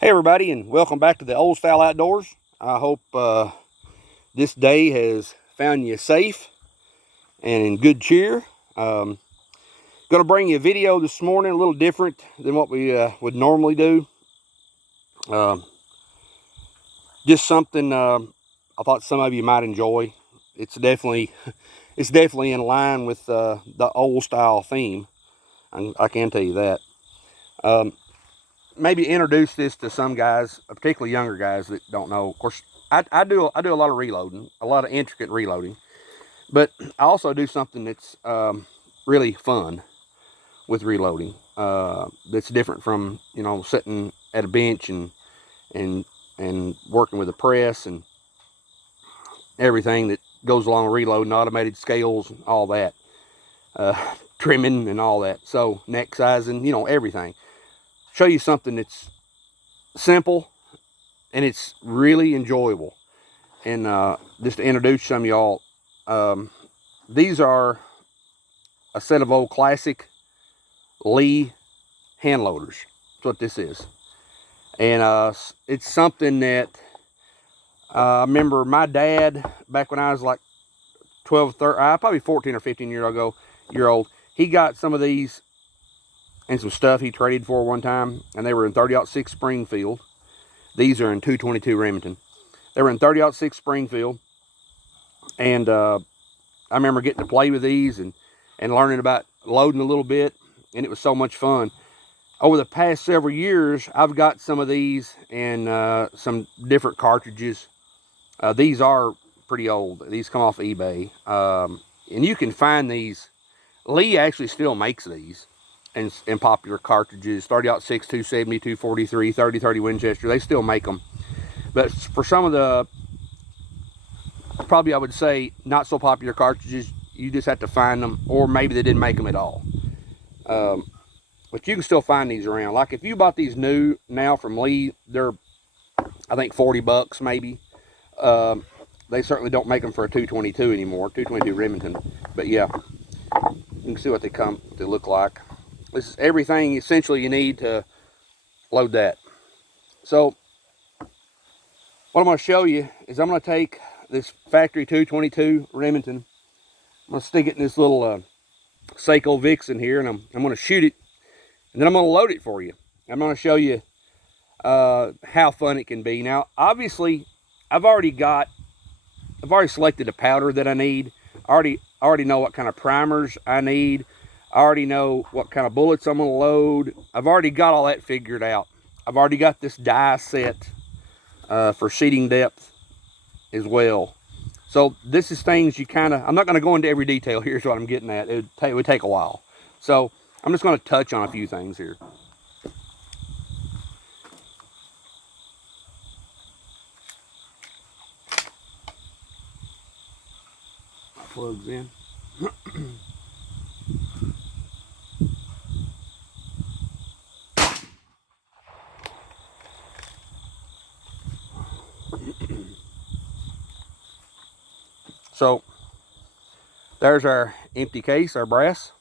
Hey everybody, and welcome back to the Old Style Outdoors. I hope this day has found you safe and in good cheer. Going to bring you a video this morning, a little different than what we would normally do. Just something I thought some of you might enjoy. It's definitely in line with the old style theme. I can tell you that. Maybe introduce this to some guys, particularly younger guys that don't know. Of course, I do a lot of reloading, a lot of intricate reloading, but I also do something that's really fun with reloading. That's different from sitting at a bench and working with a press and everything that goes along with reloading, automated scales, and all that, trimming and all that. So neck sizing, everything. Show you something that's simple and it's really enjoyable. And just to introduce some of y'all, these are a set of old classic Lee hand loaders. That's what this is. And it's something that I remember my dad, back when I was like 12, 13, probably 14 or 15 year old, he got some of these and some stuff he traded for one time, and they were in 30-06 Springfield. These are in 222 Remington. They were in 30-06 Springfield, and I remember getting to play with these and learning about loading a little bit, and it was so much fun. Over the past several years, I've got some of these and some different cartridges. These are pretty old. These come off eBay, and you can find these. Lee actually still makes these in popular cartridges, 30-06, 270, 243, 30-30 Winchester. They still make them. But for some of the, probably I would say, not so popular cartridges, you just have to find them, or maybe they didn't make them at all. But you can still find these around. Like if you bought these new now from Lee, they're, I think, $40 maybe. They certainly don't make them for a 222 anymore, 222 Remington. But yeah, you can see what they look like. This is everything essentially you need to load that. So what I'm going to show you is I'm going to take this factory 222 Remington. I'm going to stick it in this little Seiko Vixen here, and I'm going to shoot it, and then I'm going to load it for you. I'm going to show you how fun it can be. Now, obviously, I've already selected the powder that I need. I already know what kind of primers I need. I already know what kind of bullets I'm going to load. I've already got all that figured out. I've already got this die set for seating depth as well. So this is things you I'm not going to go into every detail. Here's what I'm getting at. It would take a while. So I'm just going to touch on a few things here. Plugs in. So there's our empty case, our brass.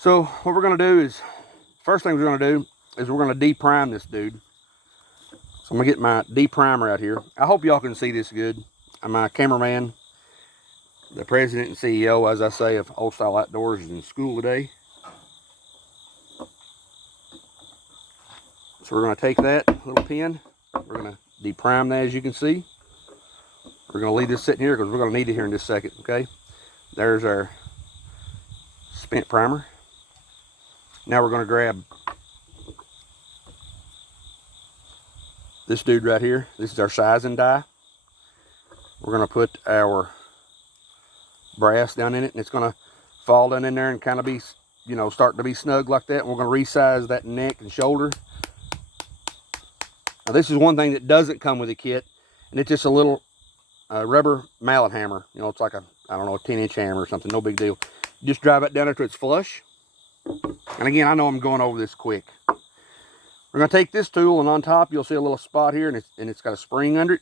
So what we're going to do is, first thing we're going to do is we're going to deprime this dude. So I'm going to get my deprimer out here. I hope y'all can see this good. I'm my cameraman, the president and CEO, as I say, of Old Style Outdoors, is in school today. So we're going to take that little pin. We're going to deprime that, as you can see. We're going to leave this sitting here because we're going to need it here in just a second, okay? There's our spent primer. Now we're going to grab this dude right here. This is our sizing die. We're going to put our brass down in it, and it's going to fall down in there and kind of be, starting to be snug like that. And we're going to resize that neck and shoulder. Now this is one thing that doesn't come with a kit, and it's just a little rubber mallet hammer. It's like a 10-inch hammer or something. No big deal. You just drive it down until it's flush. And again, I know I'm going over this quick. We're going to take this tool, and on top you'll see a little spot here, and it's got a spring under it.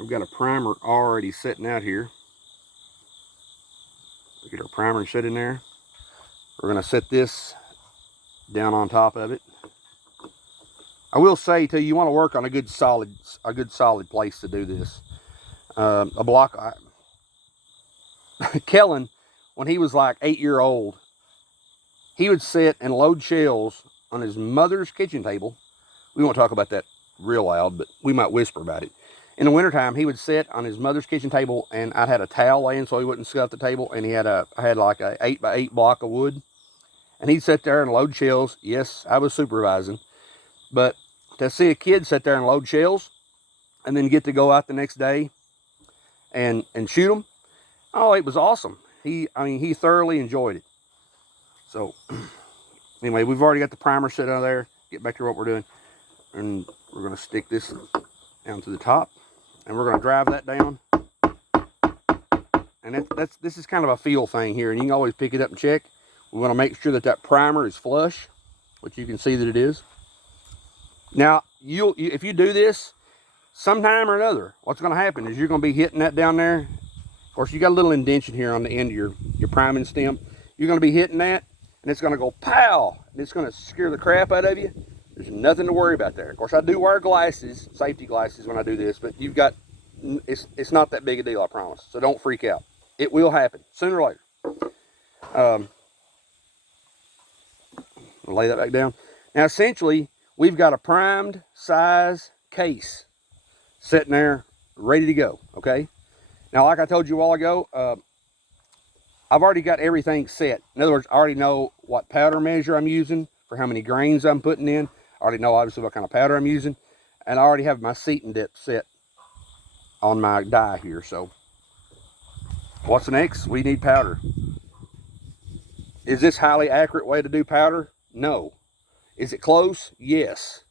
I've got a primer already sitting out here. Get our primer and set in there. We're going to set this down on top of it. I will say too, you want to work on a good solid place to do this. A block. Kellen, when he was like 8 years old, he would sit and load shells on his mother's kitchen table. We won't talk about that real loud, but we might whisper about it. In the wintertime, he would sit on his mother's kitchen table, and I had a towel laying so he wouldn't scuff the table, and I had like a 8x8 block of wood, and he'd sit there and load shells. Yes, I was supervising, but to see a kid sit there and load shells, and then get to go out the next day and shoot them, oh, it was awesome. He thoroughly enjoyed it. So, anyway, we've already got the primer set on there. Get back to what we're doing, and we're going to stick this down to the top, and we're going to drive that down. And this is kind of a feel thing here, and you can always pick it up and check. We want to make sure that that primer is flush, which you can see that it is. Now, if you do this sometime or another, what's going to happen is you're going to be hitting that down there. Of course, you got a little indentation here on the end of your priming stem. You're going to be hitting that, and it's going to go pow, and it's going to scare the crap out of you. There's nothing to worry about there. Of course, I do wear glasses, safety glasses, when I do this, but it's not that big a deal, I promise. So don't freak out. It will happen sooner or later. I'll lay that back down. Now, essentially, we've got a primed size case sitting there ready to go, okay? Now, like I told you a while ago, I've already got everything set. In other words, I already know what powder measure I'm using for how many grains I'm putting in. I already know, obviously, what kind of powder I'm using. And I already have my seating depth set on my die here. So, what's next? We need powder. Is this highly accurate way to do powder? No. Is it close? Yes.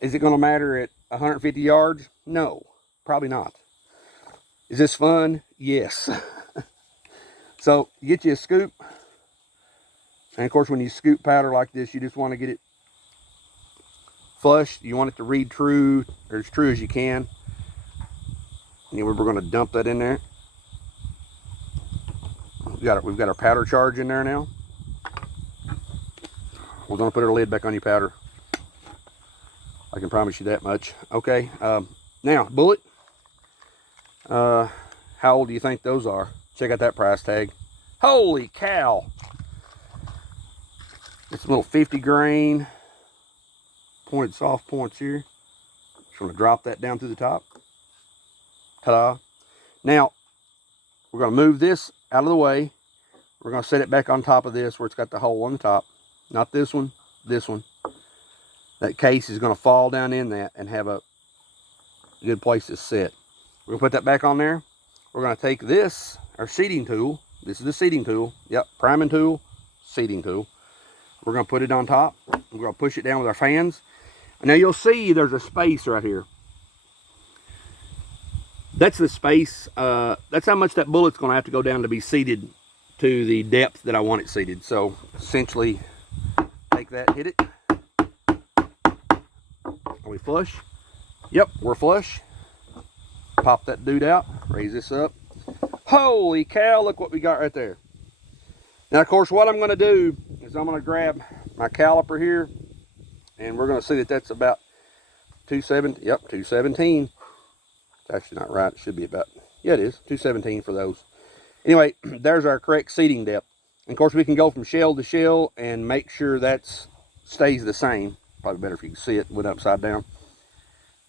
Is it going to matter at 150 yards? No, probably not. Is this fun? Yes. So, you get you a scoop. And of course, when you scoop powder like this, you just want to get it flush. You want it to read true, or as true as you can. And we're going to dump that in there. We've got our powder charge in there now. We're going to put our lid back on your powder. I can promise you that much. Okay, now, bullet. How old do you think those are? Check out that price tag. Holy cow! It's a little 50 grain pointed soft points here. Just going to drop that down through the top. Ta-da! Now, we're going to move this out of the way. We're going to set it back on top of this where it's got the hole on the top. Not this one, this one. That case is going to fall down in that and have a good place to sit. We're going to put that back on there. We're going to take this, our seating tool. This is the seating tool. Yep, priming tool, seating tool. We're going to put it on top. We're going to push it down with our fans. Now you'll see there's a space right here. That's the space. That's how much that bullet's going to have to go down to be seated to the depth that I want it seated. So essentially, take that, hit it. Are we flush? Yep, we're flush. Pop that dude out. Raise this up. Holy cow, look what we got right there. Now, of course, what I'm going to do is I'm going to grab my caliper here, and we're going to see that that's about 217. Yep, 217. It's actually not right. It should be about, yeah, it is, 217 for those. Anyway, there's our correct seating depth. And of course, we can go from shell to shell and make sure that stays the same. Probably better if you can see it with upside down.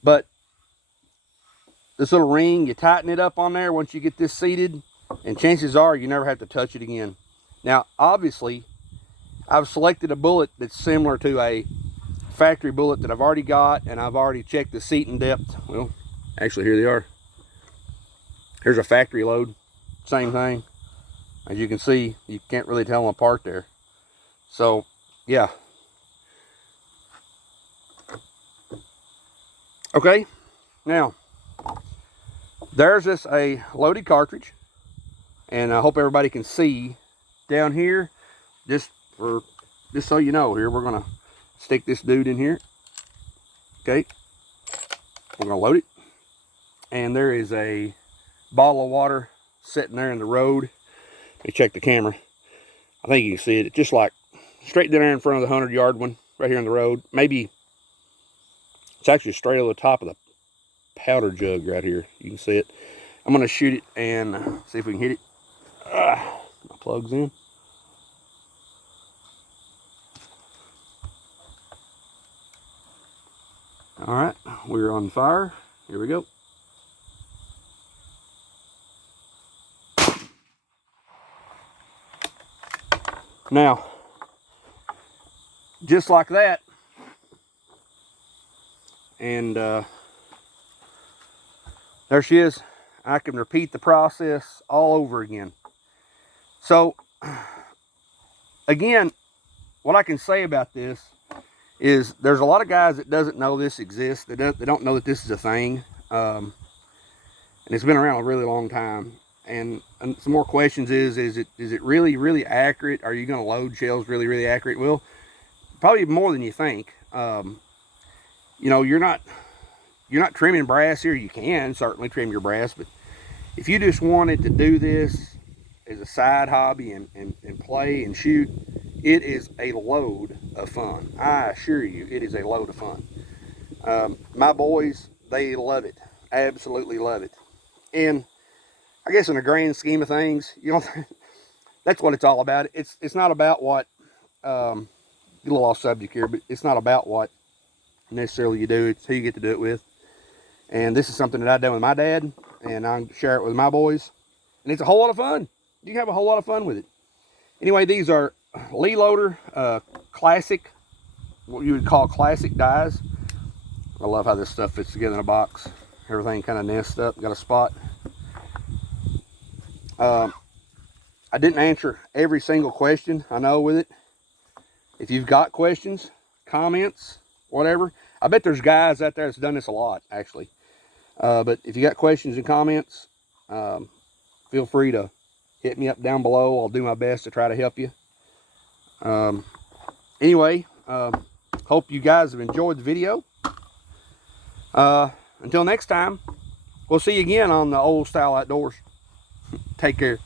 But this little ring, you tighten it up on there once you get this seated, and chances are you never have to touch it again. Now, obviously, I've selected a bullet that's similar to a factory bullet that I've already got, and I've already checked the seating depth. Well, actually, here they are. Here's a factory load. Same thing. As you can see, you can't really tell them apart there. So, yeah. Okay, now, there's a loaded cartridge, and I hope everybody can see down here, just so you know, here, we're going to stick this dude in here. Okay, we're going to load it, and there is a bottle of water sitting there in the road. Let me check the camera. I think you can see it. It's just like straight down there in front of the 100-yard one, right here in the road. Maybe It's actually straight over the top of the powder jug right here. You can see it. I'm going to shoot it and see if we can hit it. My plug's in. All right, we're on fire. Here we go. Now, just like that, and there she is. I can repeat the process all over again. So, again, what I can say about this is there's a lot of guys that doesn't know this exists. They don't know that this is a thing. And it's been around a really long time. And some more questions is it really, really accurate? Are you going to load shells really, really accurate? Well, probably more than you think. You know, you're not trimming brass here. You can certainly trim your brass, but if you just wanted to do this as a side hobby and play and shoot, it is a load of fun. I assure you, it is a load of fun. My boys, they love it. Absolutely love it. And I guess in the grand scheme of things, you know, that's what it's all about. It's not about what, get a little off subject here, but it's not about what necessarily you do. It's who you get to do it with. And this is something that I've done with my dad, and I share it with my boys. And it's a whole lot of fun. You can have a whole lot of fun with it. Anyway, these are Lee Loader classic, what you would call classic dies. I love how this stuff fits together in a box. Everything kind of nests up, got a spot. I didn't answer every single question, I know, with it. If you've got questions, comments, whatever, I bet there's guys out there that's done this a lot, actually. But if you got questions and comments, feel free to hit me up down below. I'll do my best to try to help you. Anyway, hope you guys have enjoyed the video. Until next time, we'll see you again on the Old Style Outdoors. Take care.